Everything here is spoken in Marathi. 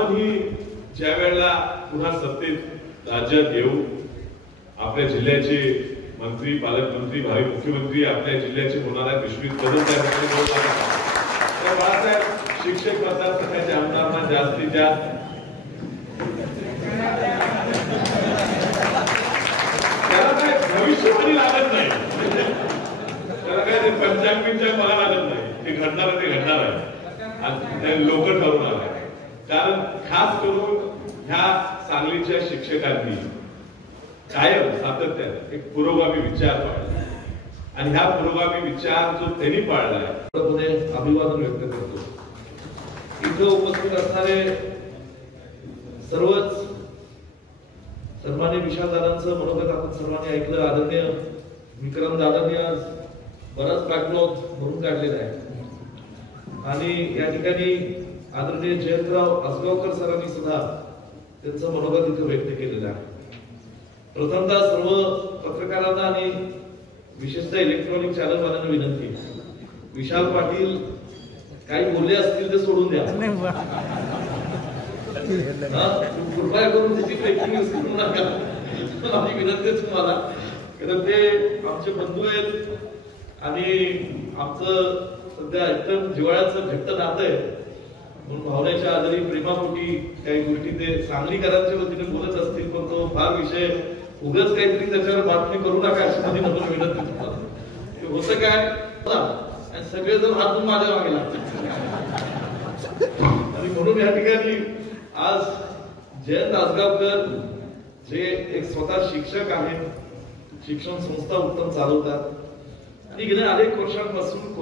आपणही ज्या वेळेला पुन्हा सत्तेत राज्यात येऊ, आपल्या जिल्ह्याचे मंत्री, पालकमंत्री, भावी मुख्यमंत्री आपल्या जिल्ह्याचे होणार आहेत, विश्वित कदम त्या बाळासाहेब शिक्षक मतदारसंघाच्या आमदारांना जास्तीत जास्त त्याला काय भविष्यवाणी लागत नाही, त्याला काय ते पंचांगीच्या मला लागत नाही, ते घडणार आहे, ते घडणार आहे, लोक ठरवून आलाय. कारण खास करून ह्या सांगलीच्या शिक्षकांनी कायम सातत्याने एक पुरोगामी विचार पाळला आणि ह्या पुरोगामी विचार जो त्यांनी पाळलाय अभिवादन व्यक्त करतो. इथं उपस्थित असणारे सर्वच सन्माननीय विशाल दादांचं मनोगत आपण सर्वांनी ऐकलं. आदरणीय विक्रम दादांनी आज बराच बॅकलॉग भरून काढलेला आहे आणि या ठिकाणी आदरणीय जयंतराव आसगावकर सरांनी सुद्धा त्यांचं मनोगत इथं व्यक्त केलेलं आहे. प्रथमतः सर्व पत्रकारांना आणि विशेषतः इलेक्ट्रॉनिक चॅनलवाल्यांना विनंती, विशाल पाटील काही बोलले असतील ते सोडून द्या, कृपया करून त्याची ब्रेकिंग न्यूज करू नका. माझी विनंती आहे तुम्हाला, कारण ते आमचे बंधू आहेत आणि आमचं सध्या एकदम जिव्हाळ्याचं घट्ट नातं आहे. म्हणून भावनेच्या आधारे प्रेमापोटी काही गोष्टी ते सांगलीकरांच्या वतीने बोलत असतील, पण तो फार विषय उगाच काहीतरी त्याच्यावर बातमी करू नका अशी माझी नम्र विनंती तुम्हाला. ते होतं काय, सगळेजण हातून माझ्या मागे लागतात आणि म्हणून या ठिकाणी आज जयंत आसगावकर जे एक स्वतः शिक्षक आहेत, शिक्षण संस्था उत्तम चालवतात आणि गेल्या अनेक वर्षांपासून